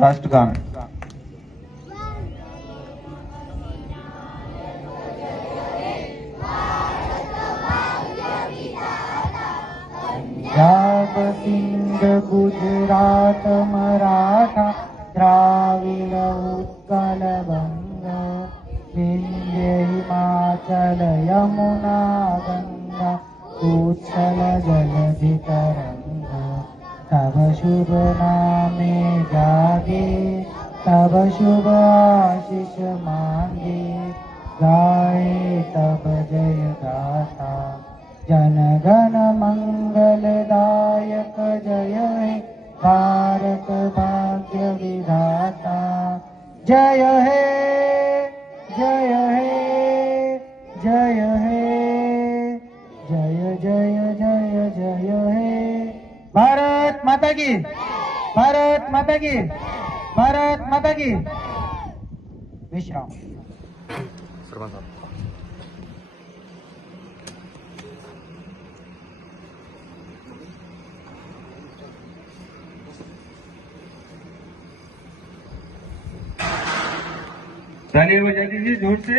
राष्ट्रगान। पंजाब सिंध गुजरात मराठा द्राविड़ उत्कल बंग विंध्य हिमाचल यमुना गंगा उत्कल जलधि तरंग तब शुभ नामे जागे तब शुभ आशीष मांगे गाए तब जय गाथा जन गण मंगलदायक जय हे भारत भाग्य विधाता जय हे जय हे जय हे जय जय जय जय हे। भारत माता की, भारत माता की, भारत माता की। विश्राम। ताली बजा दीजिए जोर से।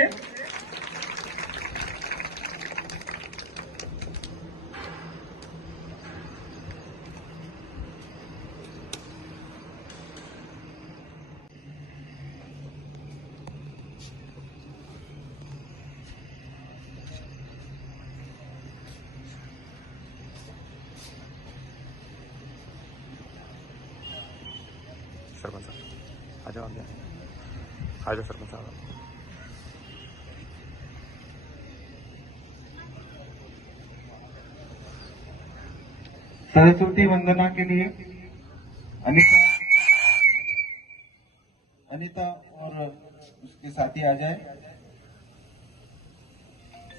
सरपंच साहब आ जाओ, आ जाओ सरपंच साहब। सरस्वती वंदना के लिए अनीता और उसके साथी आ जाए।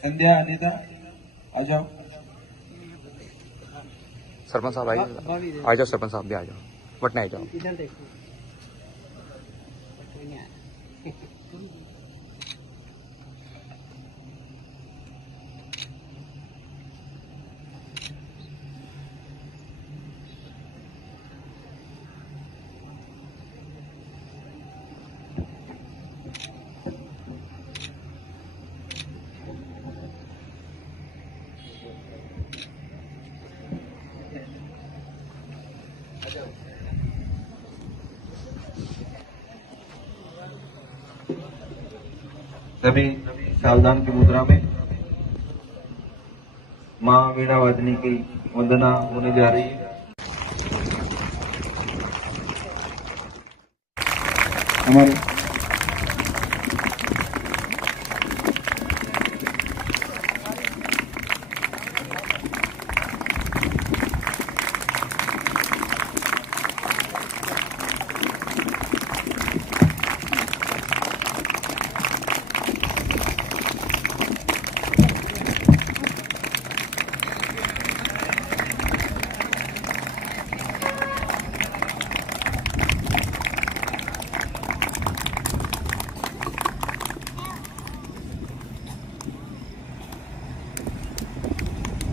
संध्या, अनीता आ जाओ। सरपंच साहब आइए, आ जाओ सरपंच साहब भी आ जाओ, बटने आ जाओ। इधर देखो सभी सावधान की मुद्रा में माँ वीणा वादनी की वंदना होने जा रही है। हमारे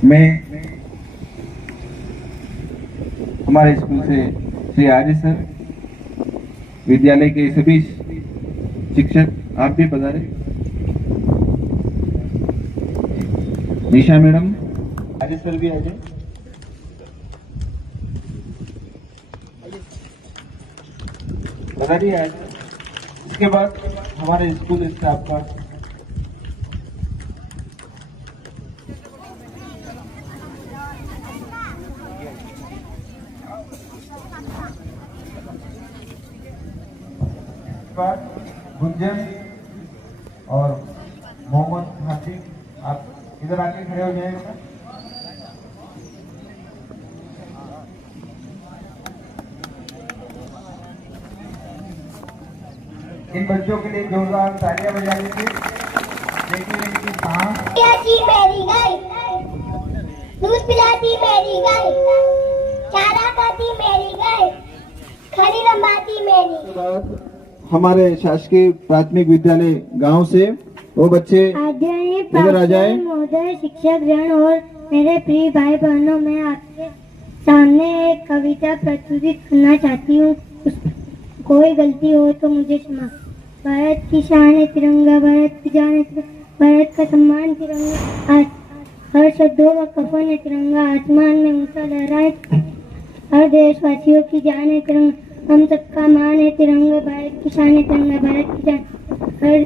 मैं हमारे स्कूल से श्री आर्य सर, विद्यालय के सभी शिक्षक, आप भी पधारे। निशा मैडम, आर्य सर भी आ जाए। पधारिए आज। इसके बाद हमारे स्कूल स्टाफ का गुंजन और मोहम्मद हाफिज, आप इधर आके खड़े हो जाएगा। इन बच्चों के लिए जोरदार तालियां बजा लीजिए। देखिए इनकी सांस। मेरी गाय दूध पिलाती, मेरी गाय चारा खाती, मेरी गाय खड़ी लंबाती, मेरी। हमारे शासकीय प्राथमिक विद्यालय गांव से वो बच्चे इधर आ जाए। महोदय, शिक्षक गण और मेरे प्रिय भाई बहनों, मैं आपके सामने एक कविता प्रस्तुत करना चाहती हूँ। कोई गलती हो तो मुझे क्षमा। भारत की शान है तिरंगा, भारत की जान है तिरंगा, भारत का सम्मान तिरंगा, हर शब्दों का कफन है तिरंगा, आसमान में ऊंचा लहराए, हर देशवासियों की जान है तिरंगा, हम सबका मान है तिरंगा, भारत की शान है तिरंगा, भारत की जान, हर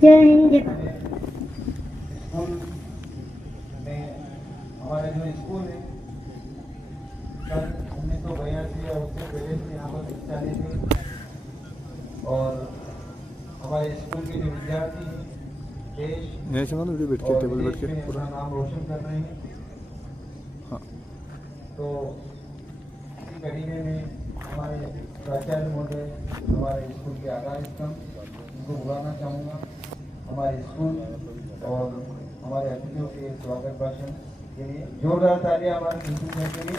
जय हिंद जय भारत। हमारा जो स्कूल है सन 1982 या उससे पहले से यहाँ पर शिक्षा लेते और हमारे स्कूल के जो विद्यार्थी हैं देश और विदेश में अपना नाम रोशन कर रहे हैं। हाँ। तो इसी कड़ी में हमारे प्राचार्य महोदय हमारे स्कूल के आधार स्तंभ उनको बुलाना चाहूँगा हमारे स्कूल और हमारे अतिथियों के स्वागत भाषण के लिए। जोरदार तालियां हमारे प्रिंसिपल के लिए।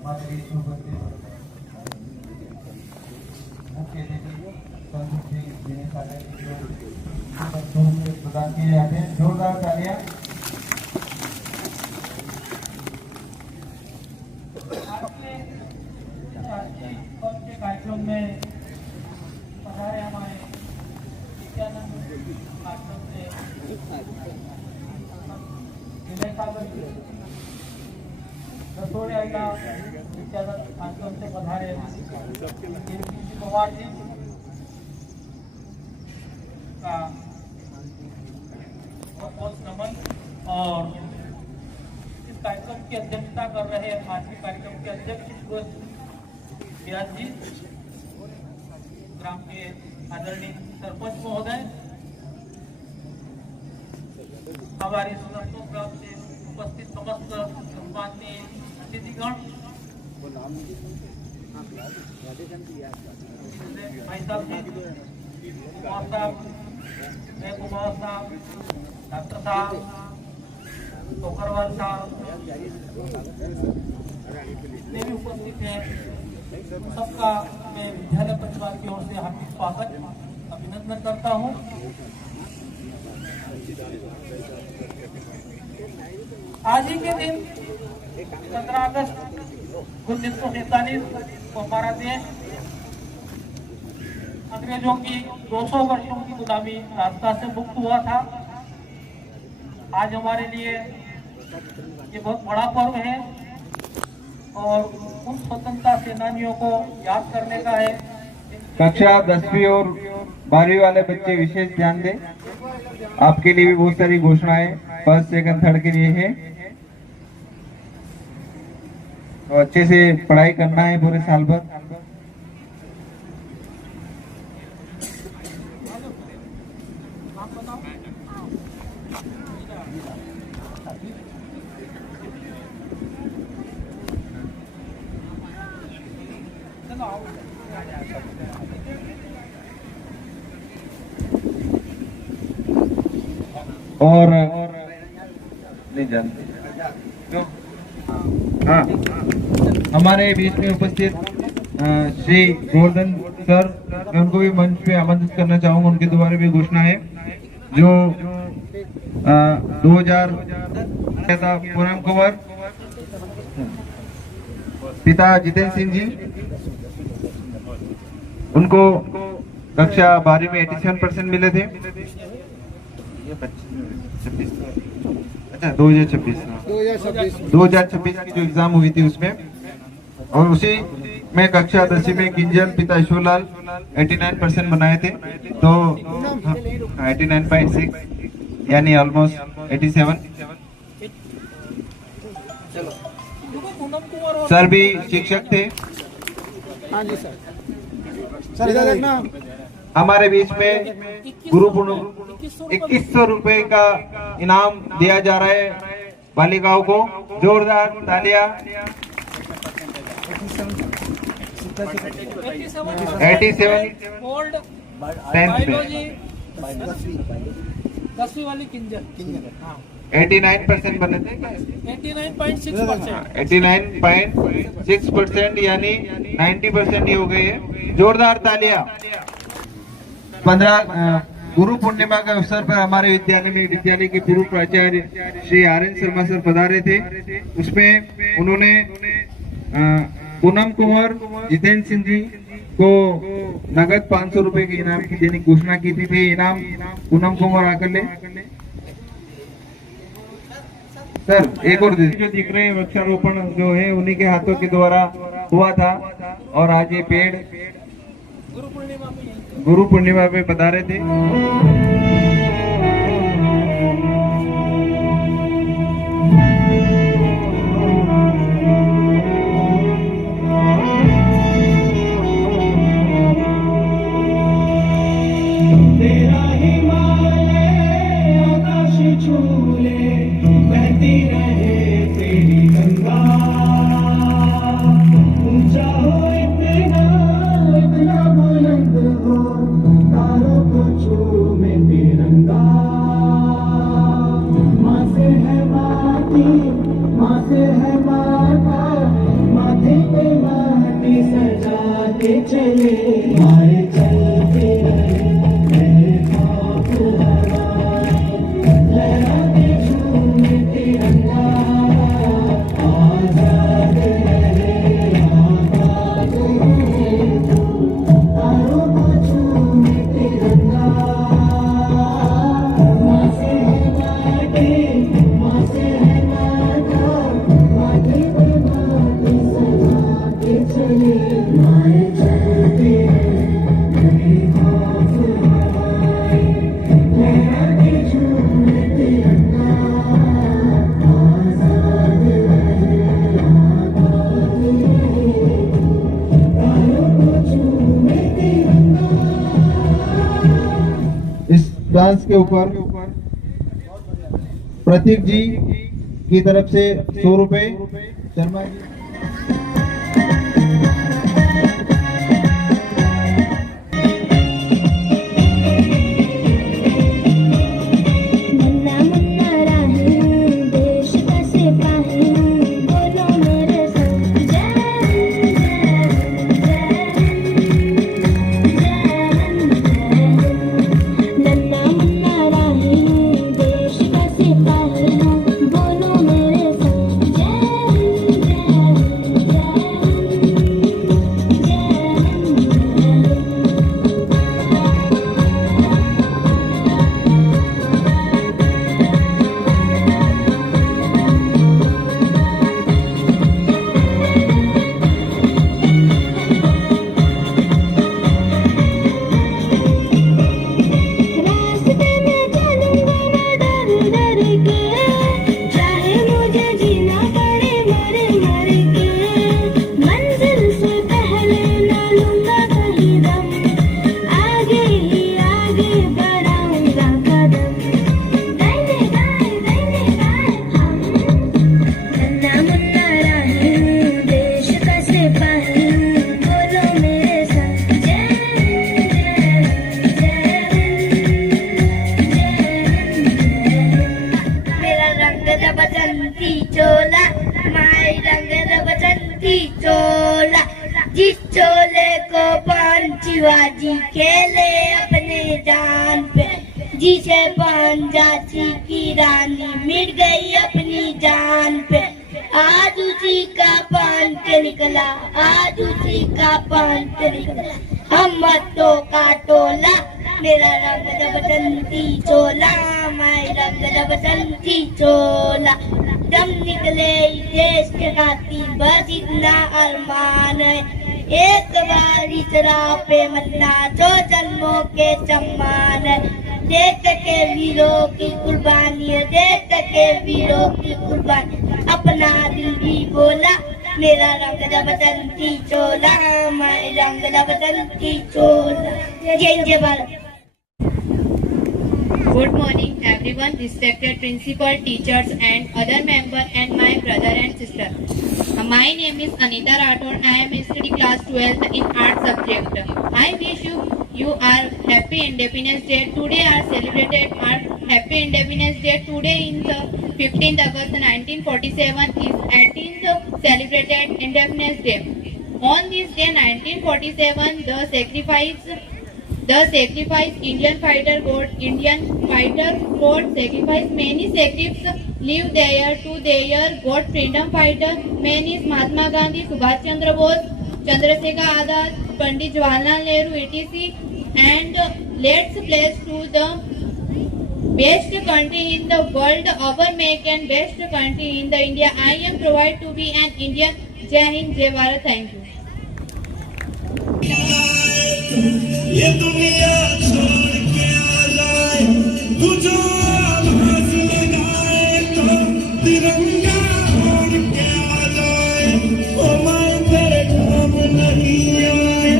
हमारे बीच में उपस्थित मुख्य अतिथि संदीप जी जिन्हें प्रदान किए जाते हैं। जोरदार तालियां। कार्यक्रम में पधारे हमारे विद्यानंद आश्रम से विनय सागर जी, रसोड़िया का विद्यानंद आश्रम से पधारे पवार जी का बहुत बहुत नमन। और इस कार्यक्रम की अध्यक्षता कर रहे आज के कार्यक्रम के अध्यक्ष व्यास जी, ग्राम के आदरणीय सरपंच महोदय, हमारी सुरक्षों ग्राम से उपस्थित समस्त सम्माननीय अतिथिगण, भाई साहब जी, कुमार साहब, कुमार साहब, डॉक्टर साहब, टोकरवाल साहब, जितने भी उपस्थित हैं सबका मैं विद्यालय परिवार की ओर से हार्दिक स्वागत अभिनंदन करता हूं। आज ही के दिन 15 अगस्त 1947 को हमारा देश अंग्रेजों की 200 वर्षों की गुलामी रास्ता से मुक्त हुआ था। आज हमारे लिए ये बहुत बड़ा पर्व है और उन स्वतंत्रता सेनानियों को याद करने का है। कक्षा 10वीं और 12वीं वाले बच्चे विशेष ध्यान दें। आपके लिए भी बहुत सारी घोषणाएं फर्स्ट सेकंड थर्ड के लिए है, तो अच्छे से पढ़ाई करना है पूरे साल भर। और नहीं जानते क्यों? हाँ, हमारे बीच में उपस्थित श्री गोवर्धन सर, मैं उनको भी मंच पे आमंत्रित करना चाहूंगा। उनके द्वारा भी घोषणा है जो 2000 पूनम कुंवर, पिता जितेंद्र सिंह जी, उनको कक्षा 12वीं में 87% मिले थे। अच्छा 2026 की जो एग्जाम हुई थी उसमें, और उसी में कक्षा 10वीं में किंजल पिता ईश्वरलाल 89% बनाए थे, तो 89.6 यानी ऑलमोस्ट 87। सर भी शिक्षक थे। हाँ जी सर। सर इधर देखना। हमारे बीच में गुरु पूर्णिमा 2100 रुपए का इनाम दिया जा रहा है बालिकाओं को। जोरदार तालियां। 87 गोल्ड 10th में 10वीं वाली किंजल 89% बने थे। 89.6% यानी 90% ही हो गए हैं। जोरदार तालियां। गुरु पूर्णिमा के अवसर पर हमारे विद्यालय के पूर्व प्राचार्य श्री आर.एन. शर्मा सर पधारे थे। उसमें उन्होंने पूनम कुंवर जितेंद्र सिंह जी को नगद 500 रुपए के इनाम की देने की घोषणा की थी। इनाम पूनम कुंवर आकर ले सर, एक और जो दिख रहे हैं वृक्षारोपण जो है उन्हीं के हाथों के द्वारा हुआ था और आज ये पेड़ गुरु पूर्णिमा पे पधारे थे। डांस के ऊपर प्रतीक जी की तरफ से 100 रुपए, शर्मा जी जिस चोले को पान शिवाजी खेले अपने जान पे, जिसे पान झांसी की रानी मिट गई अपनी जान पे, आज उसी का पान के निकला, आज उसी का पान के निकला हम मतों का टोला। मेरा रंग बसंती चोला, मैं रंग बसंती चोला। जब निकले देश के खातिर बस इतना अरमान है, एक बार इस राह पे मरना जो जन्मों के सम्मान है। देश के वीरों की कुर्बानी है, देश के वीरों की कुर्बानी, अपना दिल भी बोला। मेरा रंग बसंती चोला, मैं रंग बसंती चोला। जय जय Bharat. Good morning everyone, respected principal, teachers and other member and my brother and sister. My name is Anita Rathod. I am studying class 12th in art subject. I wish you are happy Independence Day. Today are celebrated our happy Independence Day. Today in the 15th August 1947 is 18th celebrated Independence Day. On this day 1947 the The sacrifice Indian fighter got sacrifice many sacrifices live there to their got freedom fighter. Men is Mahatma Gandhi, Subhash Chandra Bose, Chandrasekhar Azad, Pandit Jawaharlal Nehru, etc. And let's place to the best country in the world, our make and best country in the India. I am proud to be an Indian. Jai Hind, Jai Bharat. Thank you. ये दुनिया छोड़ के आ जाए, तू जो आवाज़ लगाए तो तिरंगा ओढ़ के आ जाए। ओ माए तेरे काम नहीं आए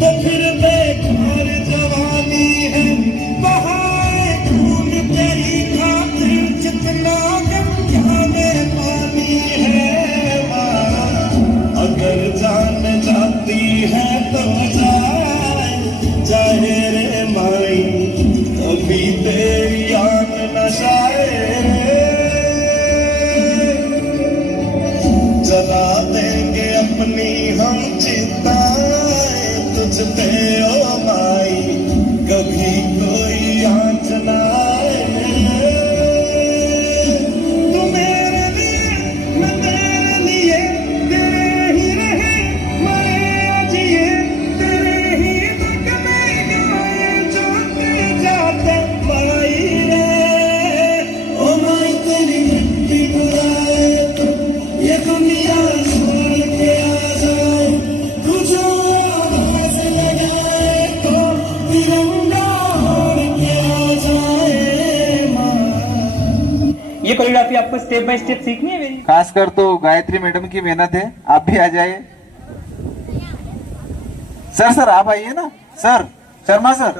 तो फिर बेकार जवानी है। बहाए खून तेरी खातिर जितना गंगा में पानी है। अगर जान जाती है तो जाए रे माई, कभी तेरी आंख नशाए। जला देंगे अपनी हम चिताएं तुझ पे ओ माई, कभी कोई आंच ना आए। तू मेरे लिए मैं तेरे लिए, तेरे ही रहे मैं जिए, तेरे ही जाते माई रे। ओ माई तेरी मिट्टी बुलाए तो ये दुनिया छोड़ के आ जाए। तू जो आवाज़ लगाए तो तिरंगा ओढ़ के आ जाए। ये कोरियोग्राफी आपको स्टेप बाय स्टेप सीखनी है मेरी। खासकर तो गायत्री मैडम की मेहनत है। आप भी आ जाइए। सर आप आइए ना। सर शर्मा सर,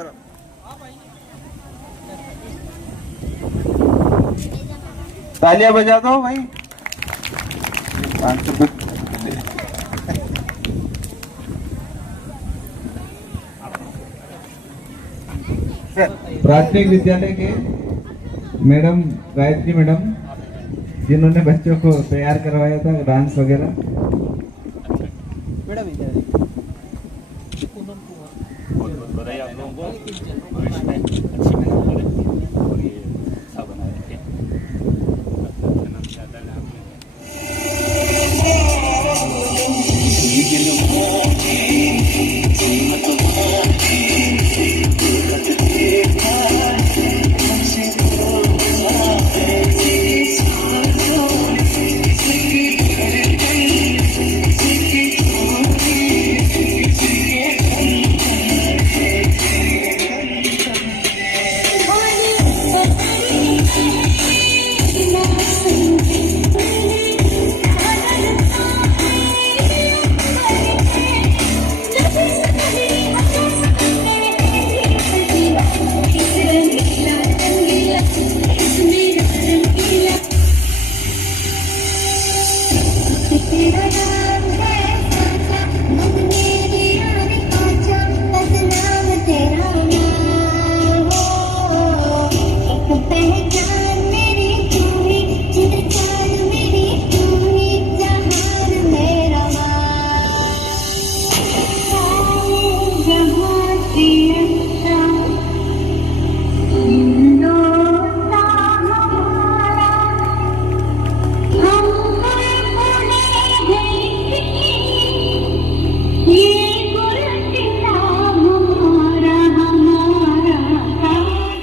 तालियां बजा दो भाई। 500 रुपये। प्राथमिक विद्यालय के मैडम गायत्री मैडम, जिन्होंने बच्चों को तैयार करवाया था डांस वगैरह। बधाई आप लोगों को, भविष्य में अच्छी मेहनत करें और ये अच्छा बनाए रखें।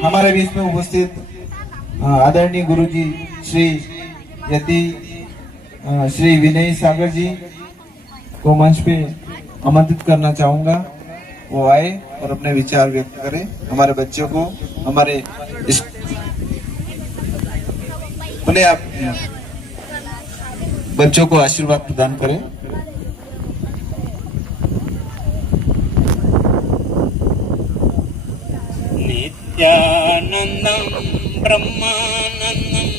हमारे बीच में उपस्थित आदरणीय गुरुजी श्री यति श्री विनय सागर जी को मंच पे आमंत्रित करना चाहूंगा। वो आए और अपने विचार व्यक्त करें, हमारे बच्चों को, हमारे उन्हें आप बच्चों को आशीर्वाद प्रदान करें। नित्यानंदं ब्रह्मानंदं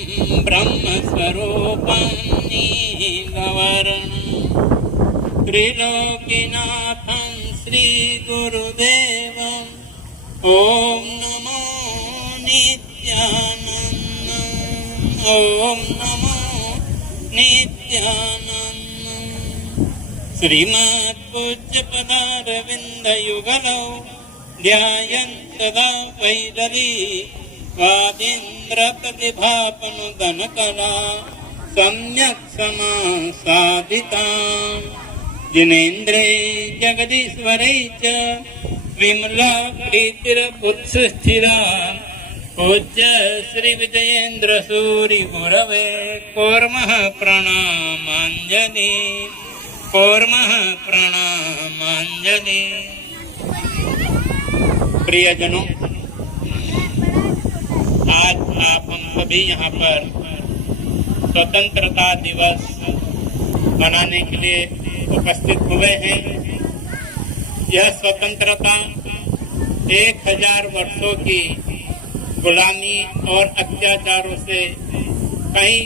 ब्रह्मस्वरूपं नीलवर्णं त्रिलोकीनाथं श्रीगुरुदेवं ॐ नमो नित्यानन्दं ॐ नमो नित्यानन्दं श्रीमत्पूज्यपदारविन्दयुगलौ ध्यायन्त सदा वैरवी स्वादिन्द्र प्रतिभापनुदनकला सम्यक् समासाधिता जिनेन्द्रे जगदीश्वरै च विमला प्रीतिरपुत्स्थिरा पूज्य श्री विजयेन्द्र सूरि गुरवे कूर्मः प्रणामाञ्जलि कूर्मः प्रणामाञ्जलि। प्रियजनों, आज आप हम सभी यहाँ पर स्वतंत्रता दिवस मनाने के लिए उपस्थित हुए हैं। यह स्वतंत्रता 1000 वर्षों की गुलामी और अत्याचारों से, कई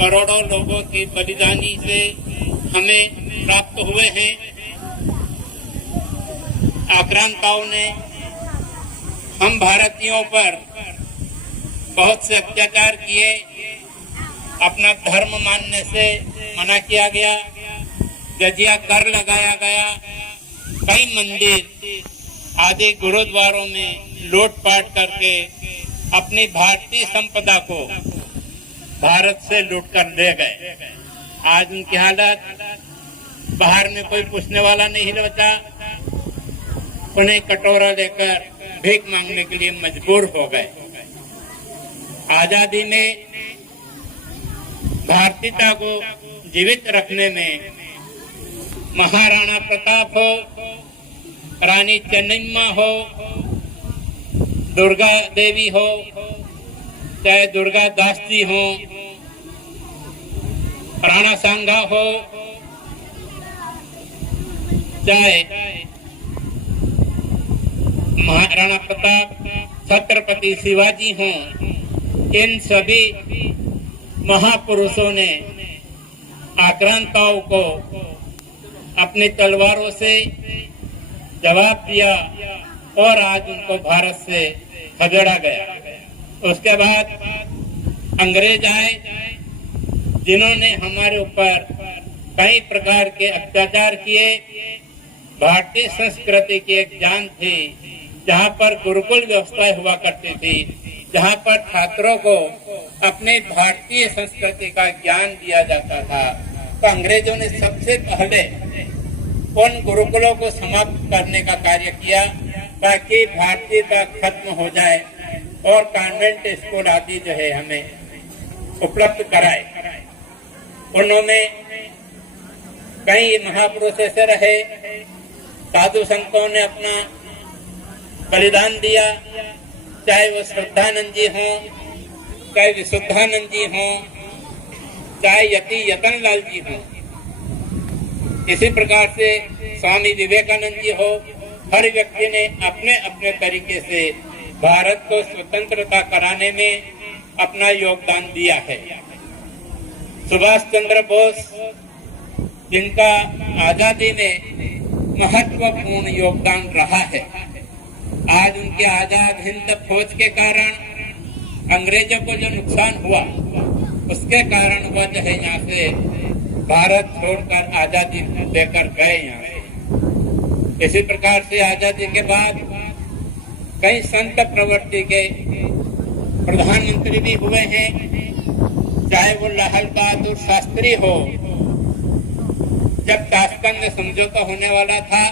करोड़ों लोगों की बलिदानी से हमें प्राप्त हुए हैं। आक्रांताओं ने हम भारतीयों पर बहुत से अत्याचार किए। अपना धर्म मानने से मना किया गया, जजिया कर लगाया गया, कई मंदिर आदि गुरुद्वारों में लूटपाट करके अपनी भारतीय संपदा को भारत से लूट कर ले गए। आज उनकी हालत, बाहर में कोई पूछने वाला नहीं बचा, उन्हें कटोरा लेकर भीख मांगने के लिए मजबूर हो गए। आजादी में भारतीयता को जीवित रखने में महाराणा प्रताप हो, रानी चेन्नम्मा हो, दुर्गा देवी हो, चाहे दुर्गा दास जी हो, राणा सांगा हो, चाहे महाराणा प्रताप, छत्रपति शिवाजी हों, इन सभी महापुरुषों ने आक्रांताओं को अपनी तलवारों से जवाब दिया और आज उनको भारत से खदेड़ा गया। उसके बाद अंग्रेज आए, जिन्होंने हमारे ऊपर कई प्रकार के अत्याचार किए। भारतीय संस्कृति की एक जान थी, जहाँ पर गुरुकुल व्यवस्था हुआ करती थी, जहाँ पर छात्रों को अपने भारतीय संस्कृति का ज्ञान दिया जाता था। तो अंग्रेजों ने सबसे पहले उन गुरुकुलों को समाप्त करने का कार्य किया, ताकि भारतीयता खत्म हो जाए और कॉन्वेंट स्कूल आदि जो है हमें उपलब्ध कराए। उन्होंने कई महापुरुष ऐसे रहे, साधु संतों ने अपना बलिदान दिया, चाहे वो श्रद्धानंद जी हों, चाहे विशुद्धानंद जी हों, चाहे यति यतन लाल जी हों, इसी प्रकार से स्वामी विवेकानंद जी हो, हर व्यक्ति ने अपने अपने तरीके से भारत को स्वतंत्रता कराने में अपना योगदान दिया है। सुभाष चंद्र बोस, जिनका आजादी में महत्वपूर्ण योगदान रहा है, आज उनके आजाद हिंद फौज के कारण अंग्रेजों को जो नुकसान हुआ, उसके कारण वह जो है यहाँ से भारत छोड़कर आजादी लेकर गए यहाँ से। इसी प्रकार से आजादी के बाद कई संत प्रवृत्ति के प्रधानमंत्री भी हुए हैं, चाहे वो लाल बहादुर शास्त्री हो। जब ताशकंद में समझौता होने वाला था,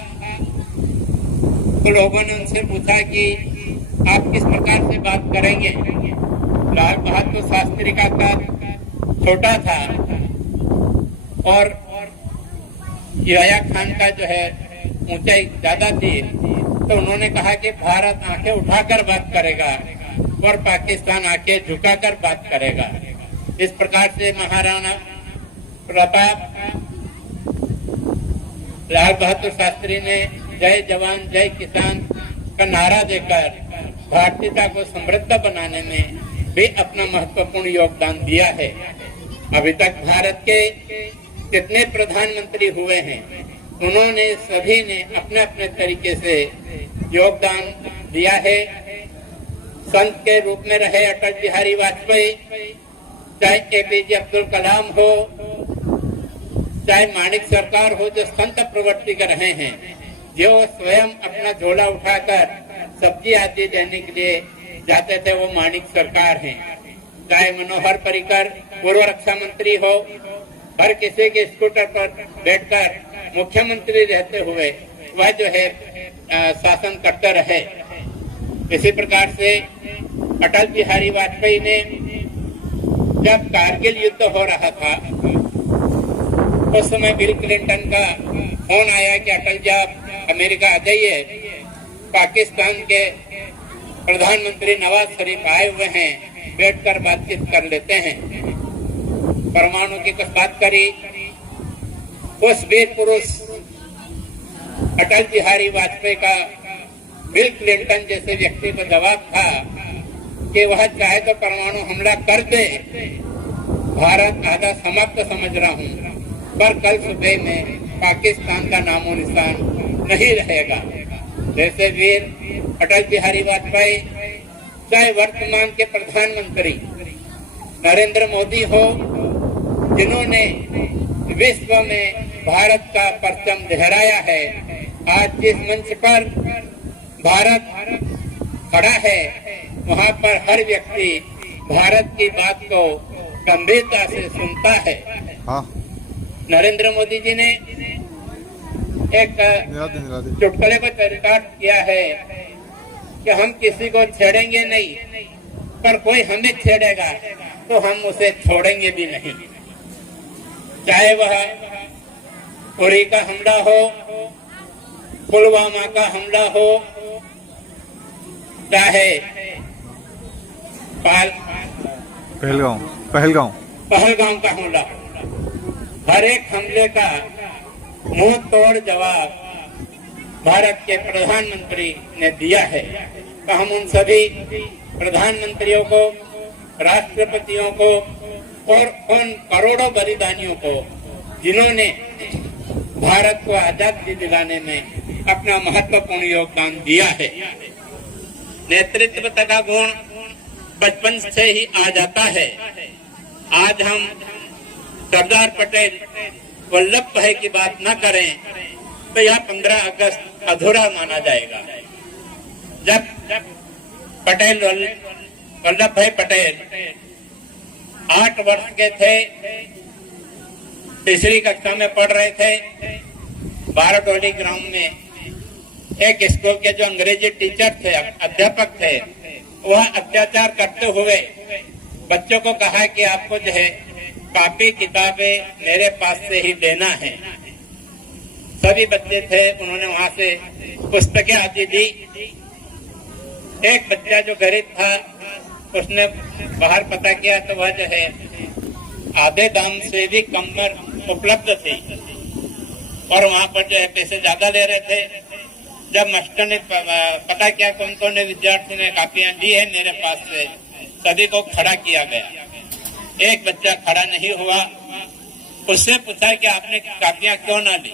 तो लोगों ने उनसे पूछा कि आप किस प्रकार से बात करेंगे। लाल बहादुर शास्त्री का कद छोटा था और यहया खान का जो है ऊंचाई ज्यादा थी, तो उन्होंने कहा कि भारत आंखें उठाकर बात करेगा और पाकिस्तान आंखें झुकाकर बात करेगा। इस प्रकार से महाराणा प्रताप, लाल बहादुर शास्त्री ने जय जवान जय किसान का नारा देकर भारतीयता को समृद्ध बनाने में भी अपना महत्वपूर्ण योगदान दिया है। अभी तक भारत के जितने प्रधानमंत्री हुए हैं, उन्होंने सभी ने अपने अपने तरीके से योगदान दिया है। संत के रूप में रहे अटल बिहारी वाजपेयी, चाहे APJ अब्दुल कलाम हो, चाहे माणिक सरकार हो, जो संत प्रवृत्ति के रहे हैं, जो स्वयं अपना झोला उठाकर सब्जी आदि देने के लिए जाते थे वो माणिक सरकार हैं। चाहे मनोहर पर्रिकर पूर्व रक्षा मंत्री हो, हर किसी के स्कूटर पर बैठकर मुख्यमंत्री रहते हुए वह जो है शासन करते रहे। इसी प्रकार से अटल बिहारी वाजपेयी ने जब कारगिल युद्ध हो रहा था उस समय बिल क्लिंटन का फोन आया कि अटल जी आप अमेरिका आ जाइए, पाकिस्तान के प्रधानमंत्री नवाज शरीफ आए हुए हैं, बैठकर बातचीत कर लेते हैं। परमाणु की कुछ बात करी। उस वीर पुरुष अटल बिहारी वाजपेयी का बिल क्लिंटन जैसे व्यक्ति को जवाब था कि वह चाहे तो परमाणु हमला कर दे, भारत आधा समाप्त समझ रहा हूँ, पर कल सुबह में पाकिस्तान का नामो निशान नहीं रहेगा। जैसे वीर अटल बिहारी वाजपेयी चाहे वर्तमान के प्रधानमंत्री नरेंद्र मोदी हो, जिन्होंने विश्व में भारत का परचम लहराया है, आज जिस मंच पर भारत खड़ा है वहाँ पर हर व्यक्ति भारत की बात को गंभीरता से सुनता है। हाँ। नरेंद्र मोदी जी ने एक चुटकुले को चरितार्थ किया है कि हम किसी को छेड़ेंगे नहीं, पर कोई हमें छेड़ेगा तो हम उसे छोड़ेंगे भी नहीं। चाहे वह उरी का हमला हो, पुलवामा का हमला हो, चाहे पहलगांव का हमला हो, हर एक हमले का मुंह तोड़ जवाब भारत के प्रधानमंत्री ने दिया है। तो हम उन सभी प्रधानमंत्रियों को, राष्ट्रपतियों को और उन करोड़ों बलिदानियों को जिन्होंने भारत को आजादी दिलाने में अपना महत्वपूर्ण योगदान दिया है। नेतृत्व का गुण बचपन से ही आ जाता है। आज हम सरदार पटेल वल्लभ भाई की बात न करें तो यह 15 अगस्त अधूरा माना जाएगा। जब पटेल वल्लभ भाई पटेल 8 वर्ष के थे, तीसरी कक्षा में पढ़ रहे थे, बाराडोली ग्राउंड में एक स्कूल के जो अंग्रेजी टीचर थे, अध्यापक थे, वह अत्याचार करते हुए बच्चों को कहा कि आपको जो है कापी किताबें मेरे पास से ही लेना है। सभी बच्चे थे, उन्होंने वहां से पुस्तकें आदि दी। एक बच्चा जो गरीब था उसने बाहर पता किया तो वह जो है आधे दाम से भी कम पर उपलब्ध थी और वहां पर जो है पैसे ज्यादा ले रहे थे। जब मास्टर ने पता किया कौन कौन ने विद्यार्थी ने कापियां ली है मेरे पास से, सभी को खड़ा किया गया। एक बच्चा खड़ा नहीं हुआ, उससे पूछा कि आपने कापियां क्यों ना ली?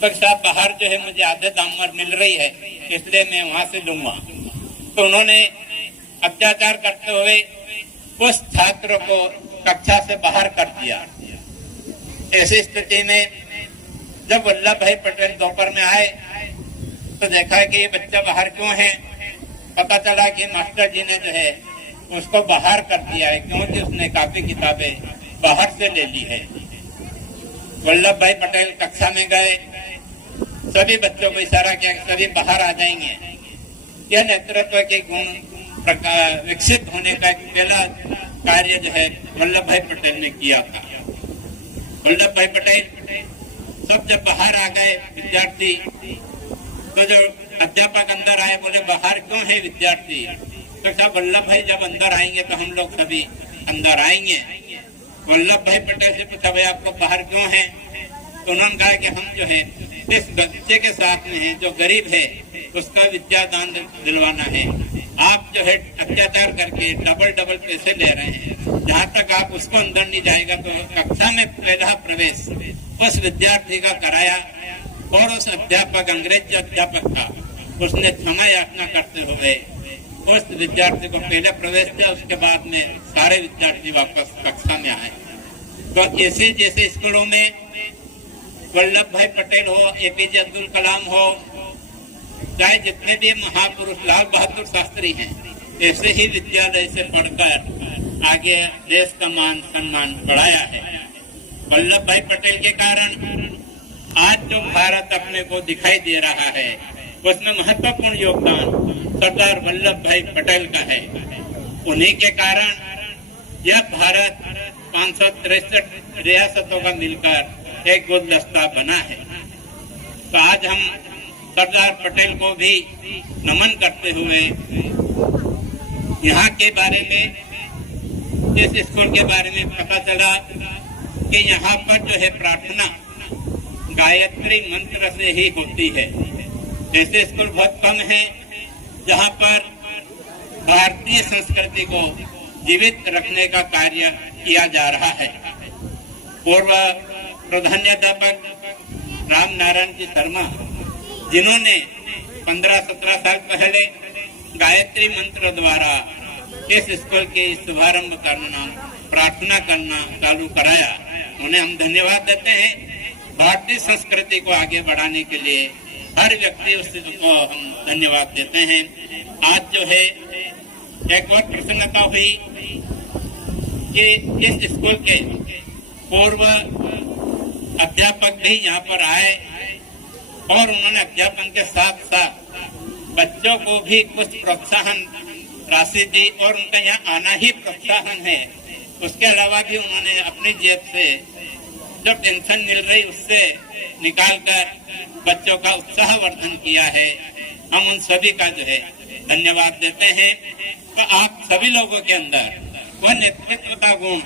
तो साहब बाहर जो है मुझे आधे दाम पर मिल रही है, इसलिए मैं वहां से लूंगा। तो उन्होंने अत्याचार करते हुए उस छात्र को कक्षा से बाहर कर दिया। ऐसी स्थिति में जब वल्लभ भाई पटेल दोपहर में आए तो देखा कि ये बच्चा बाहर क्यों है। पता चला कि मास्टर जी ने जो है उसको बाहर कर दिया है, क्योंकि उसने कापी किताबें बाहर से ले ली है। वल्लभ भाई पटेल कक्षा में गए, सभी बच्चों को इशारा किया कि सभी बाहर आ जाएंगे। यह नेतृत्व के गुण विकसित होने का एक पहला कार्य जो है वल्लभ भाई पटेल ने किया था। वल्लभ भाई पटेल सब जब बाहर आ गए विद्यार्थी, तो जो अध्यापक अंदर आए बोले बाहर क्यों है विद्यार्थी? तो साहब वल्लभ भाई जब अंदर आएंगे तो हम लोग सभी अंदर आएंगे। वल्लभ भाई पटेल से पूछा भाई आपको बाहर क्यों है? तो उन्होंने कहा कि हम जो है इस बच्चे के साथ में है जो गरीब है उसका विद्यादान दिलवाना है। आप जो है अत्याचार करके डबल पैसे ले रहे हैं, जहाँ तक आप उसको अंदर नहीं जाएगा तो कक्षा में पहला प्रवेश उस विद्यार्थी का कराया और उस अध्यापक अंग्रेजी अध्यापक था, उसने क्षमा याचना करते हुए उस विद्यार्थी को पहले प्रवेश दिया। उसके बाद में सारे विद्यार्थी वापस कक्षा में आए। तो ऐसे जैसे स्कूलों में वल्लभ भाई पटेल हो, एपीजे अब्दुल कलाम हो, चाहे जितने भी महापुरुष लाल बहादुर शास्त्री हैं, ऐसे ही विद्यालय से पढ़कर आगे देश का मान सम्मान बढ़ाया है। वल्लभ भाई पटेल के कारण आज जो भारत अपने को दिखाई दे रहा है, उसमें महत्वपूर्ण योगदान सरदार वल्लभ भाई पटेल का है। उन्हीं के कारण यह भारत 563 रियासतों का मिलकर एक गुलदस्ता बना है। तो आज हम सरदार पटेल को भी नमन करते हुए यहाँ के बारे में, इस स्कूल के बारे में पता चला कि यहाँ पर जो है प्रार्थना गायत्री मंत्र से ही होती है। ऐसे स्कूल बहुत कम हैं जहाँ पर भारतीय संस्कृति को जीवित रखने का कार्य किया जा रहा है। पूर्व प्रधानाध्यापक राम नारायण जी शर्मा, जिन्होंने 15-17 साल पहले गायत्री मंत्र द्वारा इस स्कूल के शुभारंभ करना, प्रार्थना करना चालू कराया, उन्हें हम धन्यवाद देते हैं। भारतीय संस्कृति को आगे बढ़ाने के लिए हर व्यक्ति को हम धन्यवाद देते हैं। आज जो है एक और प्रसन्नता हुई कि इस स्कूल के पूर्व अध्यापक भी यहाँ पर आए और उन्होंने अध्यापन के साथ साथ बच्चों को भी कुछ प्रोत्साहन राशि दी और उनका यहाँ आना ही प्रोत्साहन है। उसके अलावा भी उन्होंने अपनी जेब से जो पेंशन मिल रही उससे निकालकर बच्चों का उत्साहवर्धन किया है। हम उन सभी का जो है धन्यवाद देते हैं। तो आप सभी लोगों के अंदर वह नेतृत्व का गुण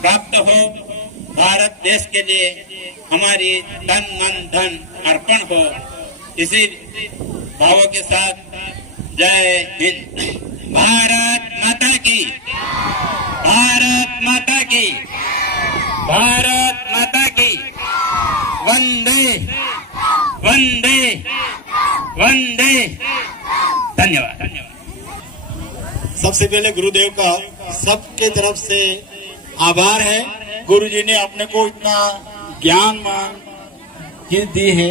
प्राप्त हो, भारत देश के लिए हमारी तन मन धन अर्पण हो। इसी भावों के साथ जय हिंद। भारत माता की, भारत माता की, भारत माता की। वंदे वंदे वंदे। धन्यवाद, धन्यवाद। सबसे पहले गुरुदेव का सबके तरफ से आभार है। गुरुजी ने अपने को इतना ज्ञान मान दी है।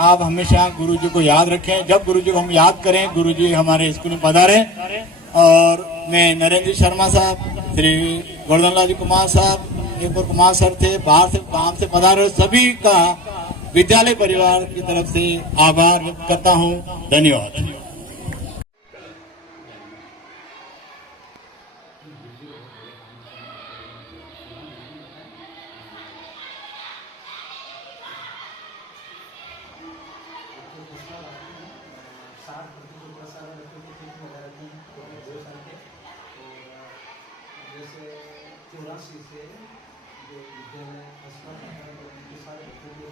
आप हमेशा गुरुजी को याद रखें। जब गुरुजी को हम याद करें, गुरुजी हमारे स्कूल में पधारे। और मैं नरेंद्र शर्मा साहब, श्री गोवर्धन लाल कुमार साहब, एक और कुमार सर थे, बाहर से पधारे, सभी का विद्यालय परिवार की तरफ से आभार व्यक्त करता हूँ। धन्यवाद। जैसे 84 से जो विद्यालय के सारे बच्चों को